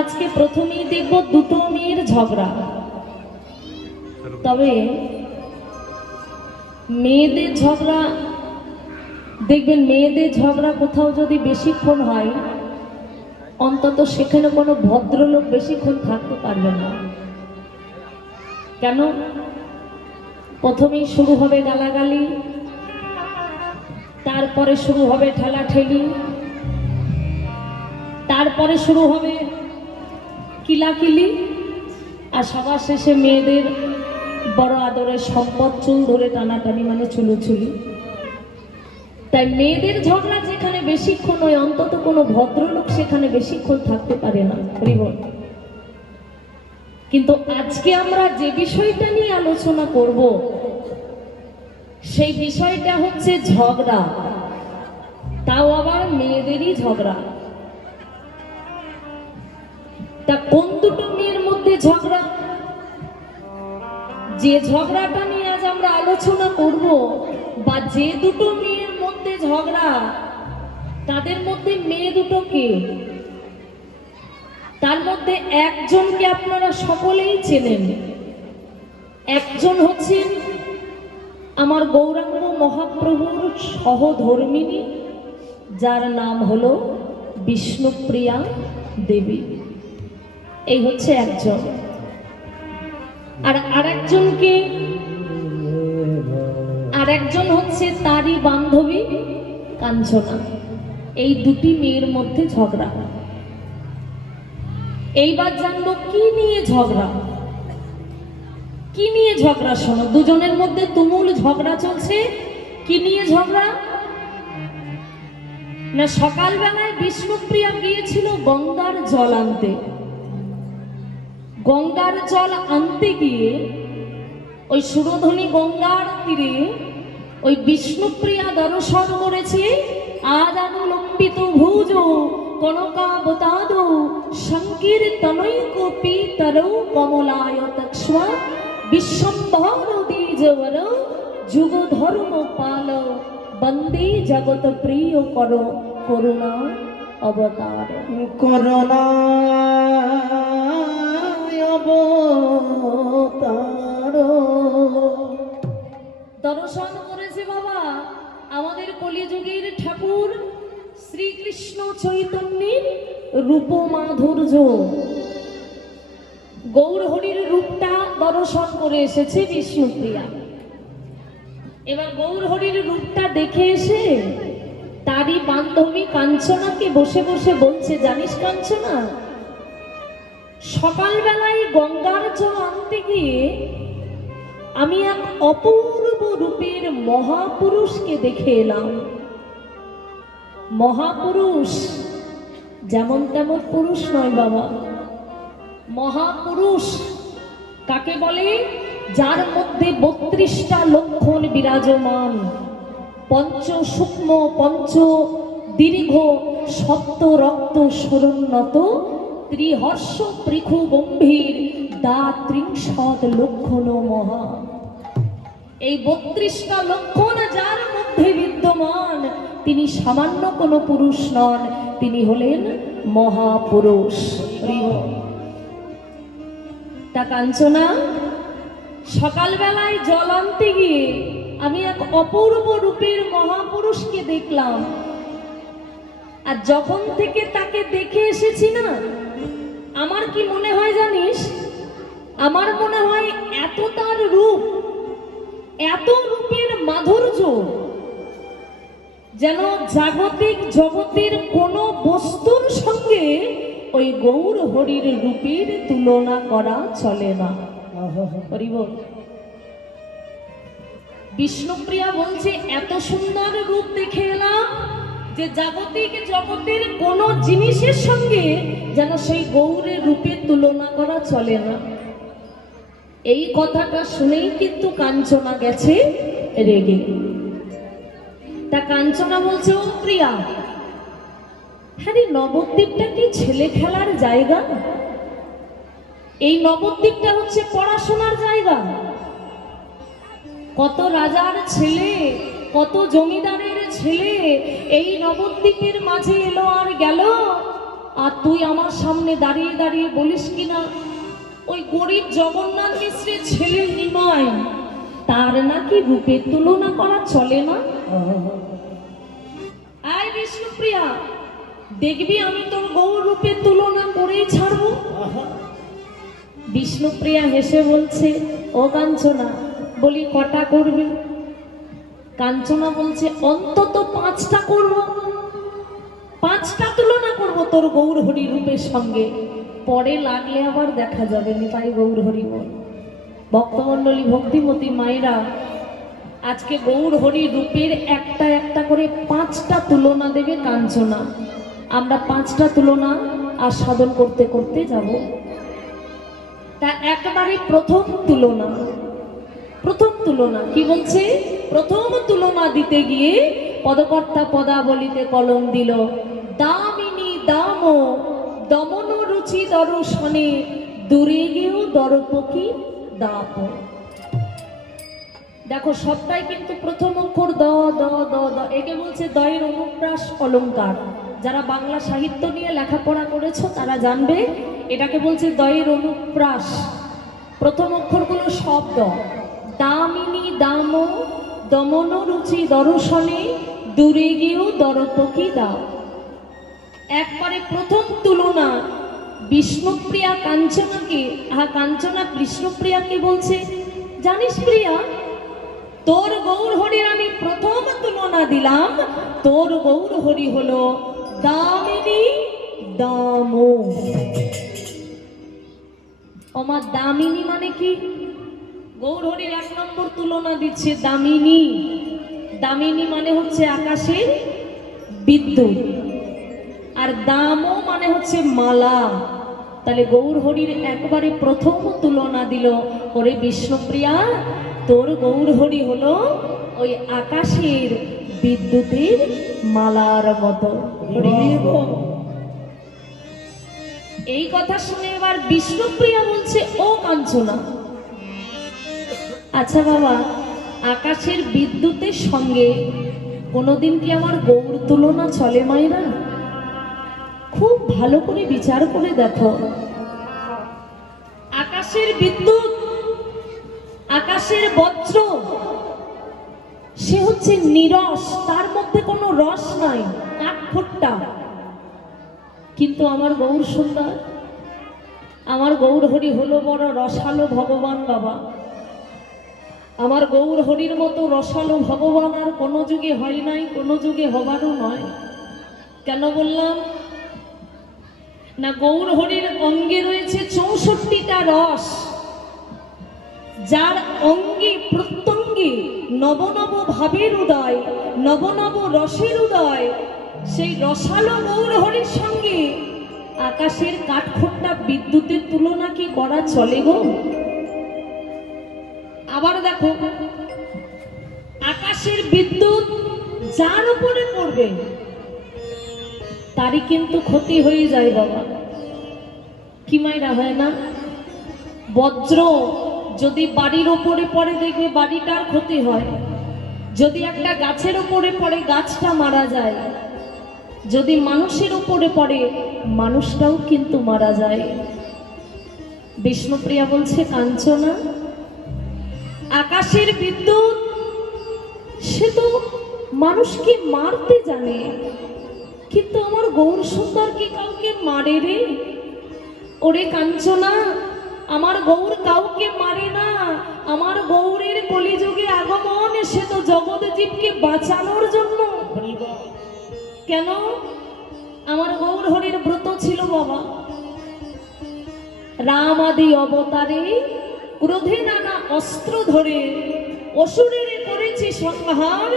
আজকে প্রথমেই দেখব দুটো মেয়ের ঝগড়া। তবে মেয়েদের ঝগড়া দেখবেন, মেয়েদের ঝগড়া কোথাও যদি বেশিক্ষণ হয়, অন্তত সেখানে কোনো ভদ্রলোক বেশিক্ষণ থাকতে পারবে না। কেন? প্রথমেই শুরু হবে গালাগালি, তারপরে শুরু হবে ঠেলাঠেলি, তারপরে শুরু হবে কিলাকিলি, আর সবার শেষে মেয়েদের বড় আদরের সম্পদ চুল ধরে টানাটানি, মানে চুলোচুলি। তাই মেয়েদের ঝগড়া যেখানে বেশিক্ষণ হয়, অন্তত কোনো ভদ্রলোক সেখানে বেশিক্ষণ থাকতে পারে না। হরিবল। কিন্তু আজকে আমরা যে বিষয়টা নিয়ে আলোচনা করব, সেই বিষয়টা হচ্ছে ঝগড়া, তাও আবার মেয়েদেরই ঝগড়া। তা কোন দুটো মেয়ের মধ্যে ঝগড়া? যে ঝগড়াটা নিয়ে আজ আমরা আলোচনা করব, বা যে দুটো মেয়ের মধ্যে ঝগড়া, তাদের মধ্যে মেয়ে দুটো কে? তার মধ্যে একজনকে আপনারা সকলেই চেনেন। একজন হচ্ছেন আমার গৌরাঙ্গ মহাপ্রভুর সহধর্মিণী, যার নাম হলো বিষ্ণুপ্রিয়া দেবী। এই হচ্ছে একজন। আর আরেকজন হচ্ছে তারই বান্ধবী কাঞ্চনা। এই দুটি মেয়ের মধ্যে ঝগড়া। এইবার জানবো কি নিয়ে ঝগড়া। কি নিয়ে ঝগড়া? শোনো, দুজনের মধ্যে তুমুল ঝগড়া চলছে। কি নিয়ে ঝগড়া? না, সকালবেলায় বিষ্ণুপ্রিয়া গিয়েছিল গঙ্গার জল আনতে। গঙ্গার জল আনতে গিয়ে ওই সুরধনী গঙ্গার তীরে ওই বিষ্ণুপ্রিয়া দর্শন করেছে। আদানুলম্বিত ভুজ কনকাবতাদ সংকীর্তনৈক পীতরৌ কমলায়তক্ষ্ম বিশ্বম্ভর দ্বিজবর যুগ ধর্ম পাল বন্দে জগৎ প্রিয় কর করুণা অবতার। করুণা অবতার দর্শন করেছে বাবা আমাদের কলিযুগের ঠাকুর শ্রীকৃষ্ণ চৈতন্যের রূপ মাধুর্য। গৌর হরির রূপটা দর্শন করে এসেছে বিষ্ণুপ্রিয়া। এবার গৌর হরির রূপটা দেখে এসে তারই বান্ধবী কাঞ্চনাকে বসে বসে বলছে, জানিস কাঞ্চনা, সকালবেলায় গঙ্গার জল আনতে গিয়ে আমি এক অপূর্ব রূপের মহাপুরুষকে দেখে এলাম। মহাপুরুষ যেমন তেমন পুরুষ নয় বাবা। মহাপুরুষ কাকে বলে? যার মধ্যে 32টা লক্ষণ বিরাজমান। পঞ্চ সূক্ষ্ম, পঞ্চ দীর্ঘ, সপ্ত রক্ত শরণ্যত, ত্রিহর্ষ পৃথু গম্ভীর, দা ত্রিংশত লক্ষণ মহা। এই 32টা লক্ষণ যার মধ্যে বিদ্যমান, তিনি সামান্য কোনো পুরুষ নন, তিনি হলেন মহাপুরুষ। তা কাঞ্চনা, সকালবেলায় জল আনতে গিয়ে আমি এক অপূর্ব রূপের মহাপুরুষকে দেখলাম। আর যখন থেকে তাকে দেখে এসেছি না, আমার কি মনে হয় জানিস? আমার মনে হয় এত তার রূপ, এত রূপের মাধুর্য, যেন জাগতিক জগতের কোনো বস্তুর সঙ্গে ওই গৌর হরির রূপের তুলনা করা চলে না। হরিবল। বিষ্ণুপ্রিয়া বলছে, এত সুন্দর রূপ দেখে এলাম যে জাগতিক জগতের কোনো জিনিসের সঙ্গে যেন সেই গৌরের রূপের তুলনা করা চলে না। এই কথাটা শুনেই কিন্তু কাঞ্চনা গেছে রেগে। তা কাঞ্চনা বলছে, ও প্রিয়া, হ্যাঁ রে, নবদ্বীপটা কি ছেলে খেলার জায়গা? এই নবদ্বীপটা হচ্ছে পড়াশোনার জায়গা। কত রাজার ছেলে, কত জমিদারের ছেলে এই নবদ্বীপের মাঝে এলো আর গেল। আর তুই আমার সামনে দাঁড়িয়ে দাঁড়িয়ে বলিস কিনা ওই গরিব জগন্নাথ মিশ্রের ছেলে নিমাই, তার নাকি রূপের তুলনা করা চলে না। আয় বিষ্ণুপ্রিয়া, দেখবি আমি তোর গৌর রূপের তুলনা করেই ছাড়বো। বিষ্ণুপ্রিয়া হেসে বলছে, ও কাঞ্চনা, বলি কটা করবে? কাঞ্চনা বলছে, অন্তত 5টা করব, 5টা তুলনা করব তোর গৌর হরি রূপের সঙ্গে, পরে লাগলে আবার দেখা যাবে নিতাই গৌর হরি বল। ভক্তমণ্ডলী, ভক্তিমতী মায়েরা, আজকে গৌর হরি রূপের একটা একটা করে 5টা তুলনা দেবে কাঞ্চনা। আমরা 5টা তুলনা আর সাধন করতে করতে যাব। তা একবারে প্রথম তুলনা কি বলছে? প্রথম তুলনা দিতে গিয়ে পদকর্তা পদাবলিতে কলম দিল, দামিনী দাম দমন রুচি দর্শনে দূরে গেও দরপকি দাপ। দেখো সবটাই কিন্তু প্রথম অক্ষর দ দ দ দ, একে বলছে দয়ের অনুপ্রাস অলঙ্কার। যারা বাংলা সাহিত্য নিয়ে লেখাপড়া করেছো তারা জানবে, এটাকে বলছে দয়ের অনুপ্রাস। প্রথম অক্ষরগুলো সব দ। দামিনী দাম দমন রুচি দর্শনে দূরে গিয়েও দরপকি দাও। একবারে প্রথম তুলনা বিষ্ণুপ্রিয়া কাঞ্চনাকে, কাঞ্চনা বিষ্ণুপ্রিয়াকে বলছে, জানিস প্রিয়া, তোর গৌর হরির আমি প্রথম তুলনা দিলাম, তোর গৌর হরি হলো দামিনী দাম। আমার দামিনী মানে কি? গৌর হরির 1 নম্বর তুলনা দিচ্ছে দামিনী। দামিনী মানে হচ্ছে আকাশের বিদ্যুৎ, আর দামও মানে হচ্ছে মালা। তাহলে গৌর হরির একবারে প্রথম তুলনা দিল, ওরে বিষ্ণুপ্রিয়া, তোর গৌর হরি হলো ওই আকাশের বিদ্যুতের মালার মতো। এই কথা শুনে এবার বিষ্ণুপ্রিয়া বলছে, ও কাঞ্চনা, আচ্ছা বাবা, আকাশের বিদ্যুতের সঙ্গে কোনোদিন কি আমার গৌর তুলনা চলে মায়েরা? খুব ভালো করে বিচার করে দেখো, আকাশের বিদ্যুৎ, আকাশের বজ্র, সে হচ্ছে নিরস, তার মধ্যে কোনো রস নাই, কাঠখোট্টা। কিন্তু আমার গৌর সুন্দর, আমার গৌর হরি হলো বড় রসালো ভগবান বাবা। আমার গৌর হরির মতো রসালো ভগবান আর কোনো যুগে হয় নাই, কোনো যুগে হবারও নয়। কেন বললাম না? গৌর হরির অঙ্গে রয়েছে 64টা রস, যার অঙ্গে প্রত্যঙ্গে নব নব ভাবের উদয়, নব নব রসের উদয়। সেই রসালো গৌর হরির সঙ্গে আকাশের কাঠখোট্টা বিদ্যুতের তুলনা কি করা চলে গো? আবার দেখো, আকাশের বিদ্যুৎ যার উপরে পড়বে তারই কিন্তু ক্ষতি হয়ে যায় বাবা। কি মাইরা হয় না? বজ্র যদি বাড়ির উপরে পড়ে, দেখবে বাড়িটার ক্ষতি হয়। যদি একটা গাছের উপরে পড়ে, গাছটা মারা যায়। যদি মানুষের উপরে পড়ে, মানুষটাও কিন্তু মারা যায়। বিষ্ণুপ্রিয়া বলছে, কাঞ্চনা, আকাশের বিদ্যুৎ সে তো মানুষকে মারতে জানে, কিন্তু আমার গৌর সুন্দর কি কাউকে মারে রে? ওরে কাঞ্চনা, আমার গৌর কাউকে মারে না। আমার গৌরের কলিযুগে আগমন, সে তো জগৎ জীবকে বাঁচানোর জন্য। কেন? আমার গৌর হরির ব্রত ছিল বাবা। রাম আদি অবতারে ক্রোধে নানা অস্ত্র ধরে অসুরের করেছি সংহার,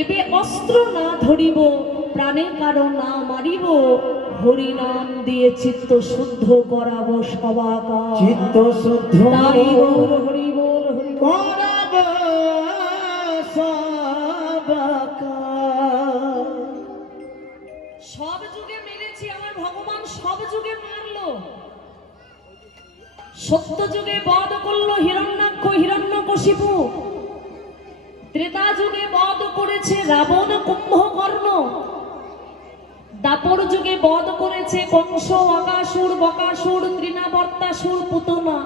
এবে অস্ত্র না ধরিব, প্রাণে কারো না মারিব, হরি নাম দিয়ে চিত্ত শুদ্ধ করাবো সবাকার। চিত্ত শুদ্ধ তাই গৌর হরি বল, হরি করাবো সবাকার। সব যুগে মেরেছি, আমার ভগবান সব যুগে মারলো। সত্য যুগে বধ করলো হিরণ্যাক্ষ হিরণ্যকশিপু, ত্রেতা যুগে বধ করেছে রাবণ কুম্ভকর্ণ, দাপর যুগে বধ করেছে কংস, অগাসুর, বকাসুর, তৃণাবর্তাসুর, পুতনা।